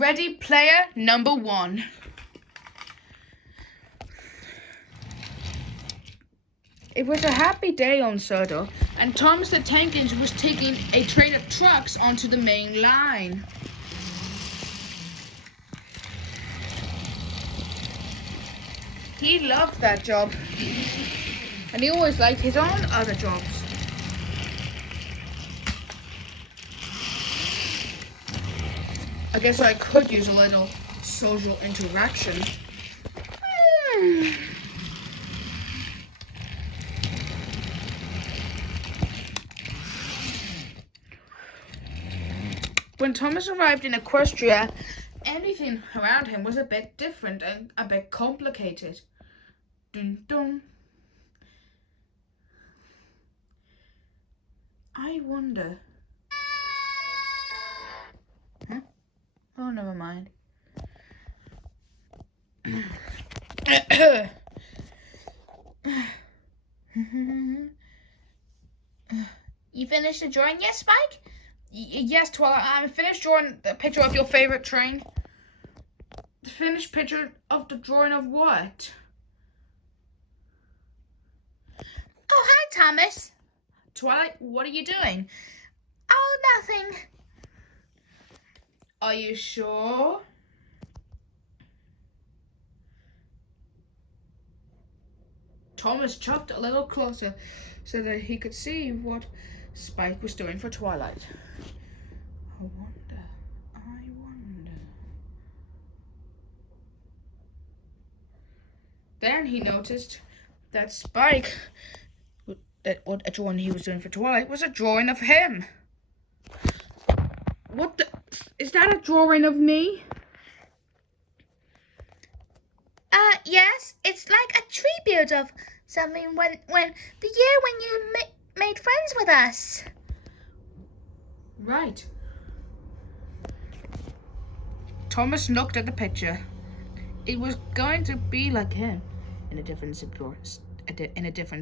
Ready Player Number 1. It was a happy day on Sodor, and Thomas the Tank Engine was taking a train of trucks onto the main line. He loved that job, and he always liked his own other jobs. I guess I could use a little social interaction. When Thomas arrived in Equestria, anything around him was a bit different and a bit complicated. Dun dun. I wonder. Huh? Oh, never mind. You finished the drawing yet, Spike? Yes, Twilight. I finished drawing the picture of your favorite train. The finished picture of the drawing of what? Oh, hi, Thomas. Twilight, what are you doing? Oh, nothing. Are you sure? Thomas chucked a little closer so that he could see what Spike was doing for Twilight. I wonder. Then he noticed that Spike, what a drawing he was doing for Twilight, was a drawing of him. What the? Is that a drawing of me? Yes, it's like a tribute of something when the year when you made friends with us. Right. Thomas looked at the picture. It was going to be like him in a different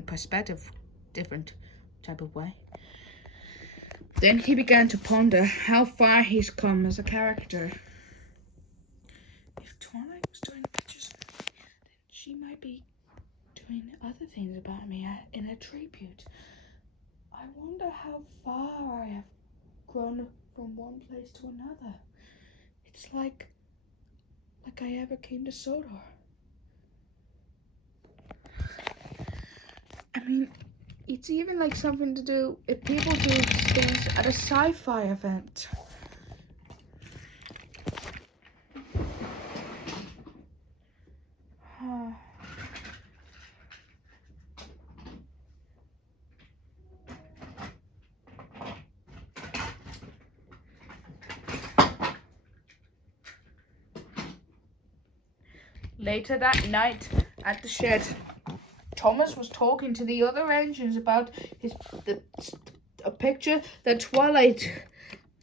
perspective, different type of way. Then he began to ponder how far he's come as a character. If Twilight was doing pictures, then she might be doing other things about me in a tribute. I wonder how far I have grown from one place to another. It's like I ever came to Sodor. I mean, it's even like something to do if people do things at a sci-fi event. Later that night at the shed, Thomas was talking to the other engines about a picture that Twilight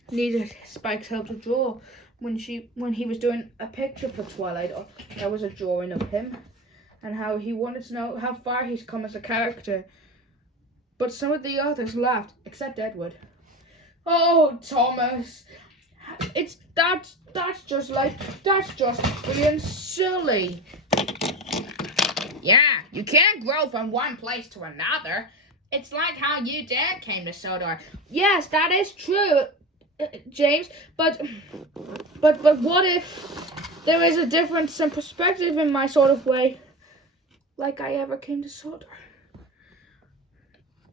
needed Spike's help to draw when he was doing a picture for Twilight. That was a drawing of him, and how he wanted to know how far he's come as a character. But some of the others laughed, except Edward. Oh, Thomas, that's just being silly. Yeah, you can't grow from one place to another. It's like how you dad came to Sodor. Yes, that is true, James. But what if there is a difference in perspective in my sort of way, like I ever came to Sodor?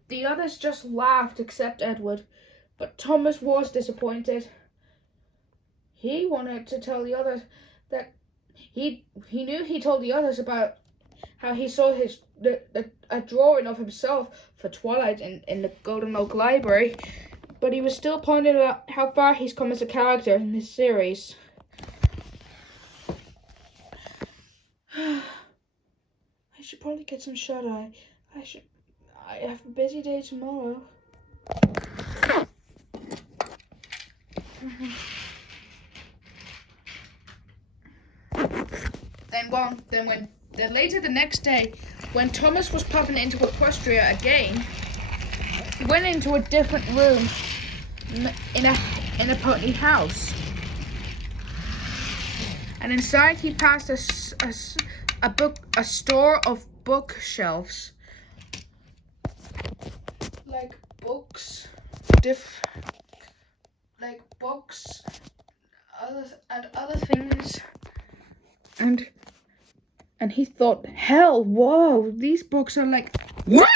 The others just laughed, except Edward. But Thomas was disappointed. He wanted to tell the others that he knew he told the others about how he saw a drawing of himself for Twilight in the Golden Oak Library, but he was still pointing out how far he's come as a character in this series. I should probably get some shut-eye. I have a busy day tomorrow. Then later the next day, when Thomas was popping into Equestria again, he went into a different room in a pony house. and inside he passed a store of bookshelves, like books, other things, and he thought, hell, whoa, these books are like what?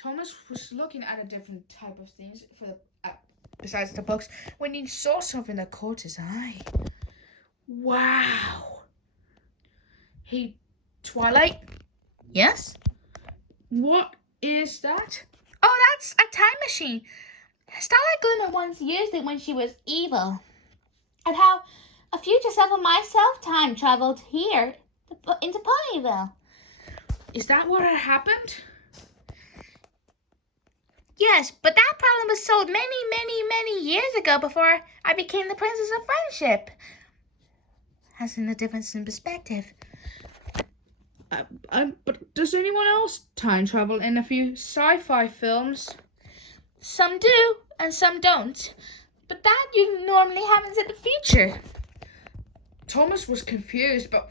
Thomas was looking at a different type of things besides the books when he saw something that caught his eye. Wow. Twilight? Yes? What is that? Oh, that's a time machine. Starlight Glimmer once used it when she was evil. And how a future self of myself time traveled here into Ponyville. Is that what had happened? Yes, but that problem was solved many years ago before I became the Princess of Friendship. As in the difference in perspective. But does anyone else time travel in a few sci-fi films? Some do, and some don't. But that normally happens in the future. Thomas was confused, but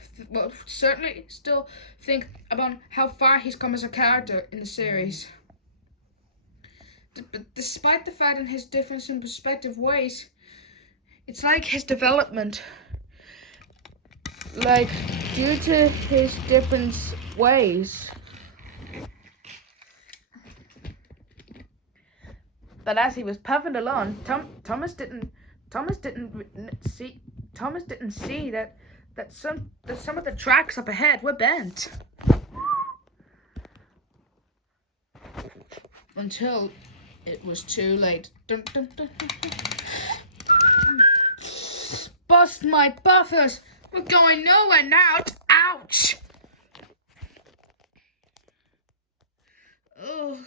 certainly still think about how far he's come as a character in the series. But despite the fact in his difference in perspective ways, it's like his development, like due to his different ways. But as he was puffing along, Thomas didn't see that some of the tracks up ahead were bent. Until it was too late. Dun, dun, dun, dun, dun. Bust my buffers! We're going nowhere now! Ouch! Ugh.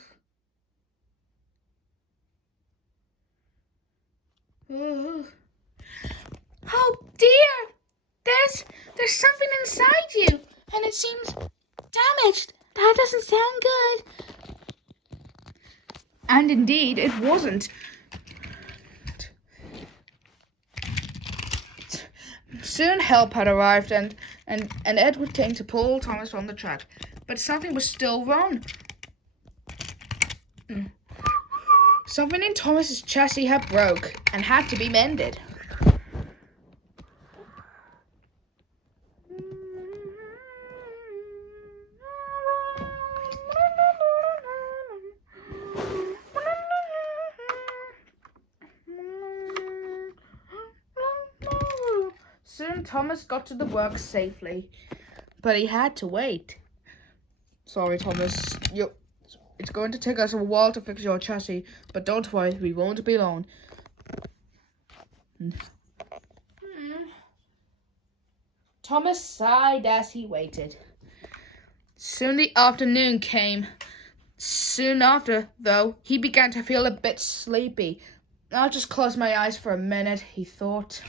Ugh. Oh dear! There's something inside you, and it seems damaged. That doesn't sound good. And indeed, it wasn't. Soon help had arrived, and Edward came to pull Thomas from the track. But something was still wrong. Something in Thomas's chassis had broke and had to be mended. Soon Thomas got to the work safely, but he had to wait. Sorry, Thomas. It's going to take us a while to fix your chassis, but don't worry, we won't be long. Thomas sighed as he waited. Soon the afternoon came. Soon after, though, he began to feel a bit sleepy. I'll just close my eyes for a minute, he thought.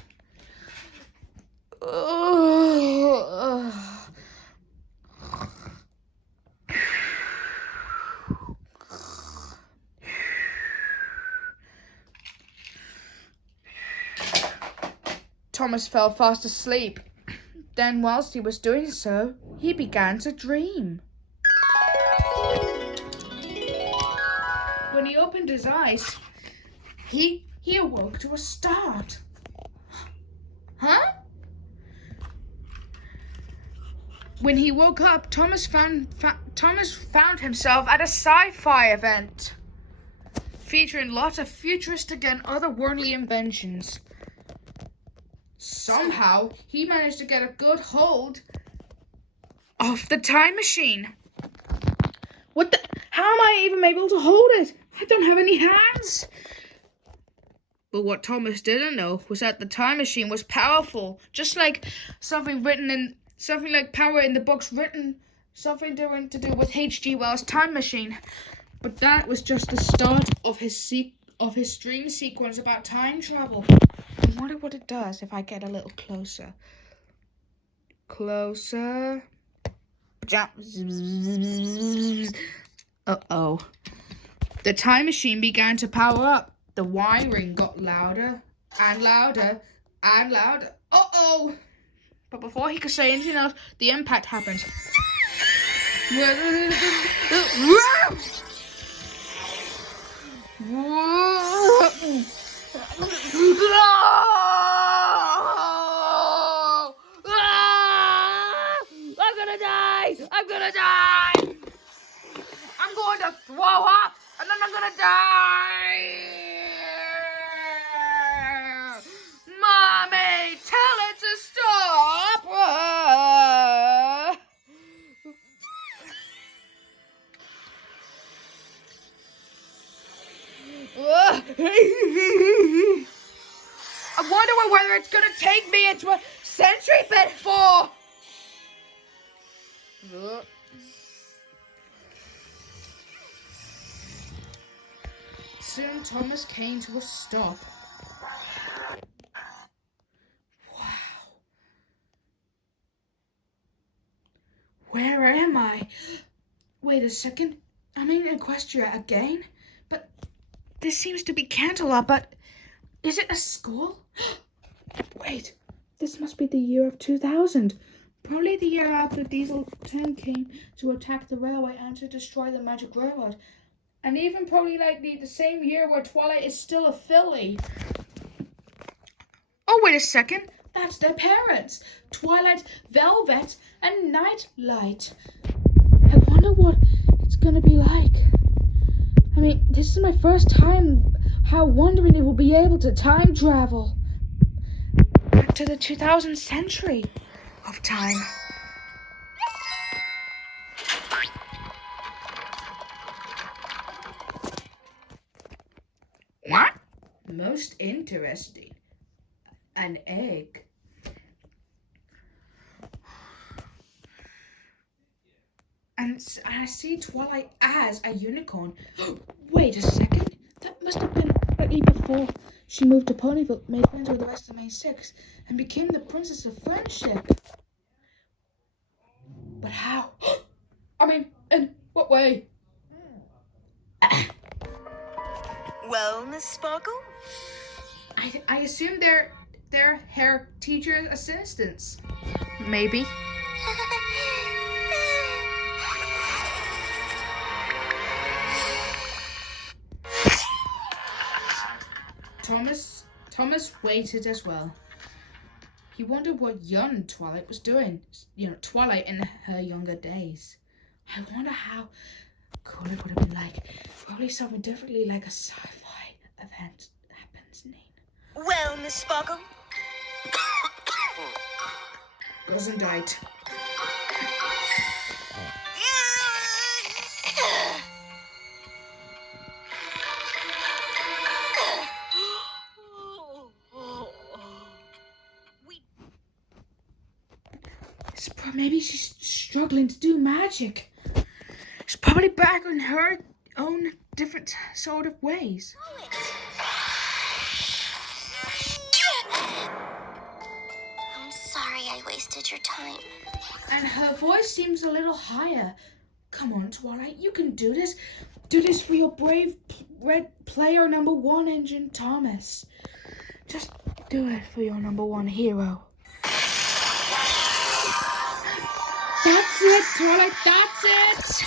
Thomas fell fast asleep. Then, whilst he was doing so, he began to dream. When he opened his eyes, he awoke to a start. Huh? When he woke up, Thomas found himself at a sci-fi event featuring lots of futuristic and otherworldly inventions. Somehow, he managed to get a good hold of the time machine. How am I even able to hold it? I don't have any hands. But what Thomas didn't know was that the time machine was powerful, just like something like power in the books written, something to do with H.G. Wells' time machine. But that was just the start of his dream sequence about time travel. I wonder what it does if I get a little closer. Closer. Uh-oh. The time machine began to power up. The wiring got louder and louder and louder. Uh-oh! But before he could say anything else, the impact happened. I'm gonna die! I'm gonna die! I'm going to throw up, and then I'm gonna die! Mommy, tell it to stop! I'm wondering whether it's gonna take me into a sentry pit for. Soon Thomas came to a stop. Wow. Where am I? Wait a second. I'm in Equestria again? But this seems to be Canterlot, but is it a school? Wait, this must be the year of 2000. Probably the year after Diesel 10 came to attack the railway and to destroy the Magic Railroad. And even probably like the same year where Twilight is still a filly. Oh, wait a second. That's their parents. Twilight, Velvet, and Nightlight. I wonder what it's going to be like. I mean, this is my first time wondering if we'll be able to time travel back to the 2000th century of time. What? Most interesting. An egg. And I see Twilight as a unicorn. Wait a second. That must have been slightly before she moved to Ponyville, made friends with the rest of May 6, and became the Princess of Friendship. But how? I mean, in what way? Well, Miss Sparkle? I assume they're her teacher's assistants. Maybe. Thomas waited as well. He wondered what young Twilight was doing. Twilight in her younger days. I wonder how cool it would have been like. Probably something differently, like a sci-fi event happens, Nene. Well, Miss Sparkle? Gesundheit. Maybe she's struggling to do magic. She's probably back in her own different sort of ways. I'm sorry I wasted your time. And her voice seems a little higher. Come on, Twilight, you can do this. Do this for your brave red player number 1 engine, Thomas. Just do it for your number 1 hero. That's it, Twilight, that's it!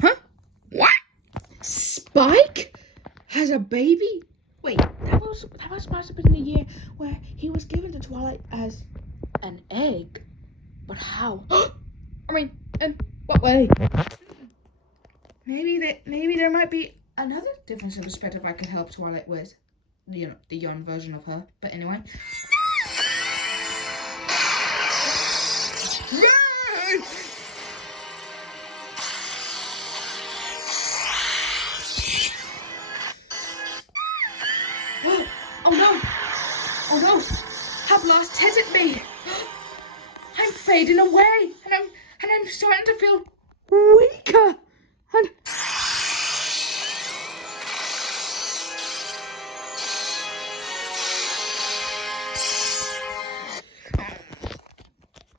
Huh? What? Spike has a baby? Wait, that was supposed to be in the year where he was given to Twilight as an egg. But how? I mean, in what way? Maybe there might be another difference in perspective I could help Twilight with. The young version of her. But anyway. Oh no! Have lost hit at me! I'm fading away, and I'm starting to feel weaker. And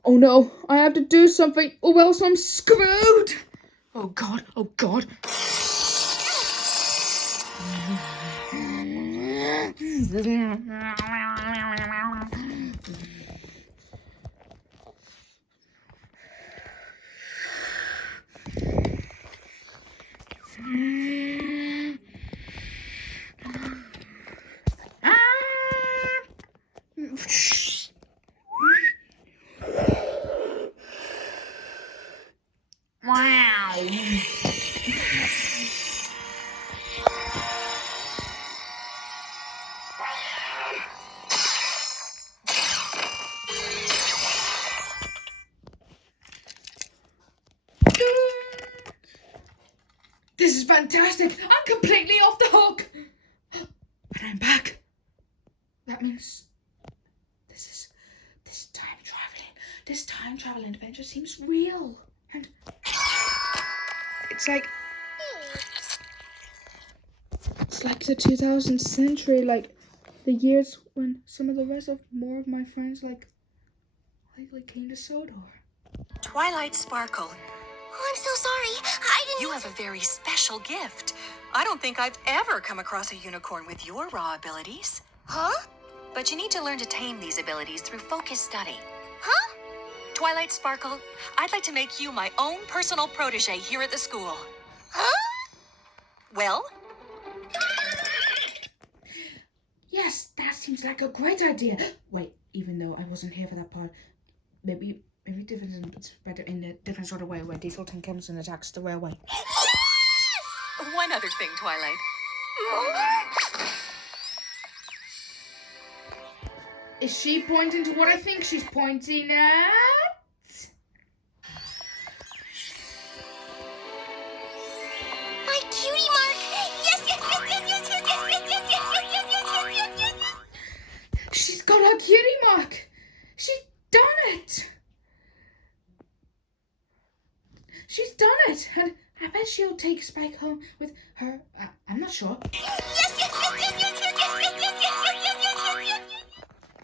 oh no, I have to do something or else I'm screwed. Oh God, oh God. Wow. This is fantastic. I'm completely off the hook. And I'm back. That means this time traveling. This time travel adventure seems real. And it's like the 2000th century, like the years when some of the rest of more of my friends like came to Sodor. Twilight Sparkle, Oh, I'm so sorry. I didn't. you have a very special gift. I don't think I've ever come across a unicorn with your raw abilities. Huh? But you need to learn to tame these abilities through focused study. Huh? Twilight Sparkle, I'd like to make you my own personal protege here at the school. Huh? Well, Yes, that seems like a great idea. Wait, even though I wasn't here for that part, maybe it's better in a different sort of way where Diesel Tank comes and attacks the railway. one other thing, Twilight. Is she pointing to what I think she's pointing at? My cutie mark. Yes, yes, yes, yes, yes, yes, yes, yes, yes, yes, yes, yes, yes, yes, yes, yes. She's got her cutie mark. She's done it. She's done it, and I bet she'll take Spike home with her. I'm not sure. Yes, yes, yes, yes, yes, yes, yes, yes, yes, yes, yes, yes, yes,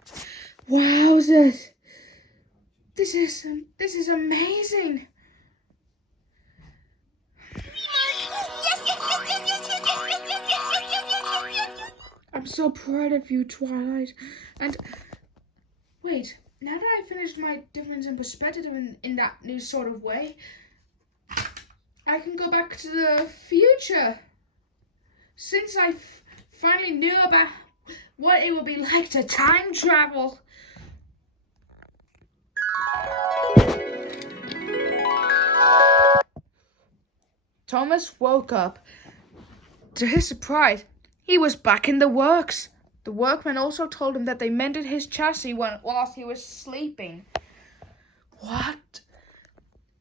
yes. Wowzers! This is amazing. Yes, yes, yes, yes, yes, yes, yes, yes, yes, yes, yes, yes, yes. I'm so proud of you, Twilight. And wait, now that I finished my difference in perspective in that new sort of way, I can go back to the future. Since I finally knew about what it would be like to time travel. Thomas woke up. To his surprise, he was back in the works. The workmen also told him that they mended his chassis whilst he was sleeping. What?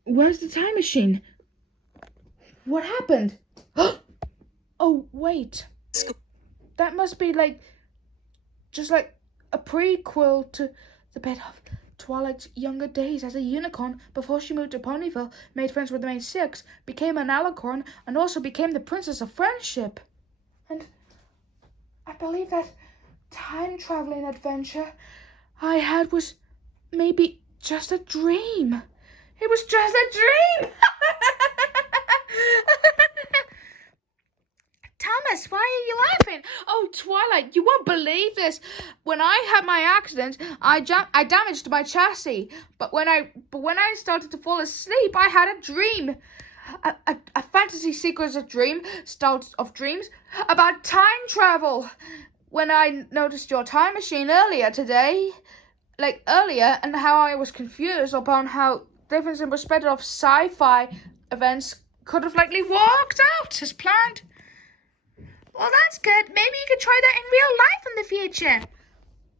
Where's the time machine? What happened? Oh, wait. That must be just like a prequel to the bit of Twilight's younger days as a unicorn before she moved to Ponyville, made friends with the main six, became an alicorn, and also became the Princess of Friendship. And I believe that time-traveling adventure I had was maybe just a dream. It was just a dream! Thomas, why are you laughing? Oh, Twilight, you won't believe this. When I had my accident, I damaged my chassis. But when I started to fall asleep, I had a dream. A fantasy sequence of dreams about time travel. When I noticed your time machine earlier today, and how I was confused upon how difference in perspective of sci-fi events could have likely worked out as planned. Well, that's good. Maybe you could try that in real life in the future.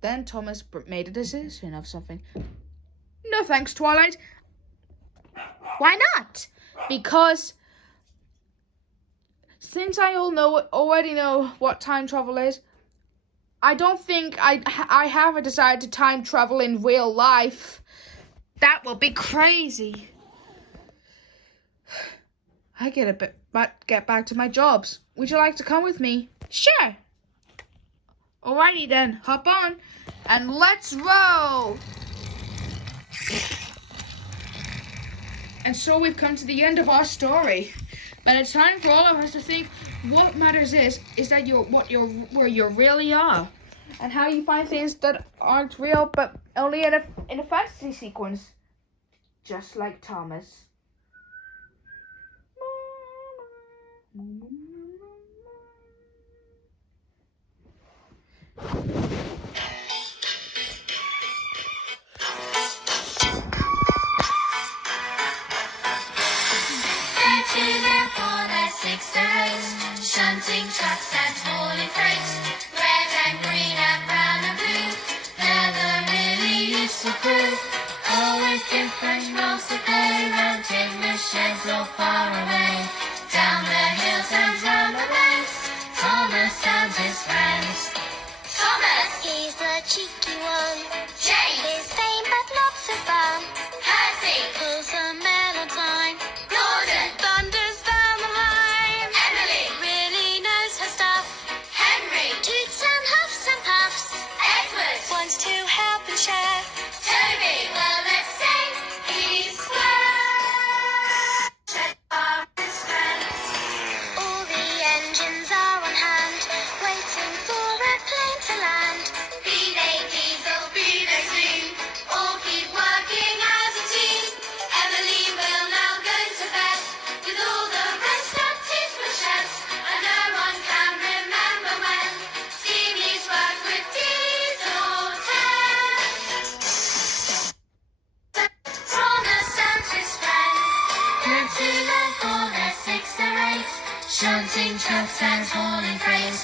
Then Thomas made a decision of something. No thanks, Twilight. Why not? Because since I already know what time travel is, I don't think I have a desire to time travel in real life. That will be crazy. I get back to my jobs. Would you like to come with me? Sure. Alrighty then, hop on and let's roll. And so we've come to the end of our story. But it's time for all of us to think what matters is that where you really are. And how you find things that aren't real but only in a fantasy sequence. Just like Thomas. Shunting trucks and hauling freight, red and green and brown and blue. They're the really useful crew, all with different roles to play. Round timber sheds or far away, down the hills and round the waves. Thomas and his friends. Thomas! He's the cheeky one. James! He's tame but lots of fun. Percy! Pulls a mail on time. Gordon! Thunders down the line. Emily! Really knows her stuff. Henry! Toots and huffs and puffs. Edward! Wants to help and share. Toby! Well, let's say he's square. Are his friends. All the engines are on hand, waiting for a plane to land. Be they diesel, be they steam, all keep working as a team. Emily will now go to bed with all the rest of his machettes, and no one can remember when steamies work with diesel tests. Thomas and his friends learn to learn for their 6 or 8, shunting trucks and hauling freight.